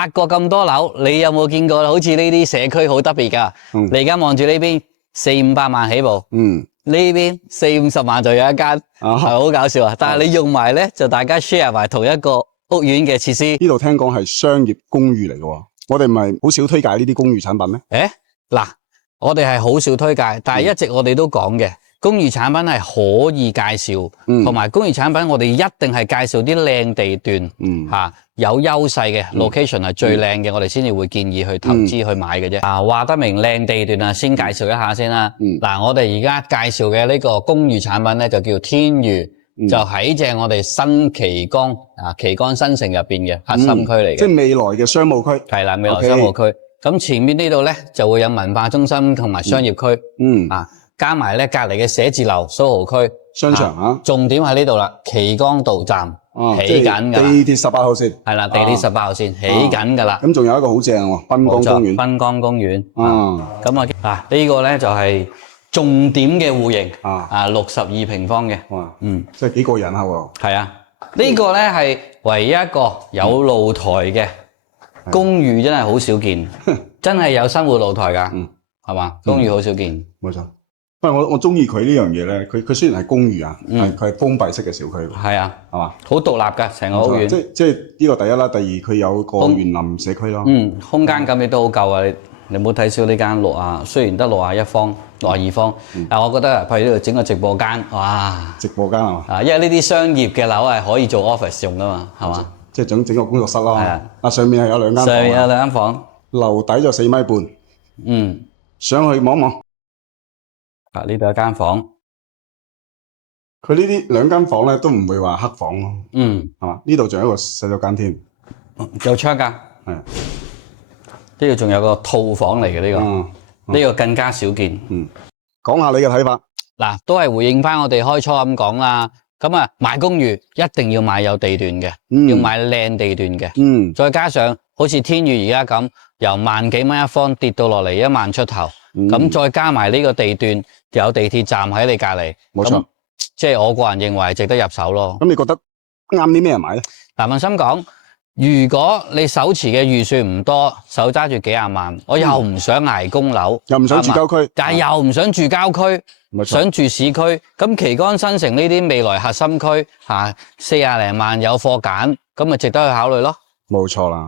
拍過咁多樓，你有冇見過好似呢啲社區好特別㗎？你而家望住呢邊400-500萬起步，呢邊40-50萬就有一間，係好搞笑啊！但係你用埋咧，就大家 share 埋同一個屋苑嘅設施。呢度聽講係商業公寓嚟嘅喎，我哋唔係好少推介呢啲公寓產品咩？嗱，我哋係好少推介，但係一直我哋都講嘅。公寓產品係可以介紹，同埋公寓產品我哋一定係介紹啲靚地段，有優勢嘅 location 係最靚嘅，我哋先至會建議去投資去買嘅啫。話得明靚地段啊，先介紹一下先啦。嗱，我哋而家介紹嘅呢個公寓產品咧就叫天寓，就喺正我哋新旗杆旗杆新城入邊嘅核心區嚟嘅，即係未來嘅商務區。係啦，未來商務區。咁前面呢度咧就會有文化中心同埋商業區，加埋咧隔籬嘅寫字樓蘇豪區商場重點喺呢度啦，旗杆道站起緊噶啦，地鐵18號線係啦，地鐵18號線起緊噶啦。咁仲有一個好正喎，濱江公園。濱江公園咁呢個咧就係重點嘅戶型62平方嘅，即係幾過癮下喎。係啊，呢個咧係唯一一個有露台嘅公寓，真係好少見，真係有生活露台噶，係嘛？公寓好少見，冇錯。不過我中意佢呢樣嘢咧，佢雖然係公寓佢係封閉式嘅小區。係啊，係嘛？好獨立㗎，成個屋苑。即係呢個第一啦，第二佢有個園林社區咯。空間感亦都好夠啊！你唔好睇少呢間雖然得61方、62方，但我覺得譬如呢度整個直播間，哇！直播間係嘛？因為呢啲商業嘅樓係可以做 office 用㗎嘛，係嘛？即係整個工作室咯。係啊。上面係有兩間房。上面有兩間房。樓底就4.5米。上去望一望。呢度有間房，佢呢啲兩間房咧都唔會話黑房咯，係嘛？呢度仲有一個洗手間添，有窗㗎，係。呢度仲有個套房嚟嘅呢個更加少見。講下你嘅睇法。嗱，都係回應翻我哋開初咁講啦。咁買公寓一定要買有地段嘅，要買靚地段嘅。再加上好似天寓而家咁，由萬幾蚊一方跌到落嚟1萬出頭。咁再加埋呢個地段有地鐵站喺你隔籬，冇錯，即係我個人認為值得入手咯。咁你覺得啱啲咩人買咧？嗱，問心講，如果你手持嘅預算唔多，手揸住幾廿萬，我又唔想捱供樓，又唔想住郊區，但係又唔想住郊區，想住市區，咁旗杆新城呢啲未來核心區40零萬有貨揀，咁咪值得去考慮咯。冇錯啦。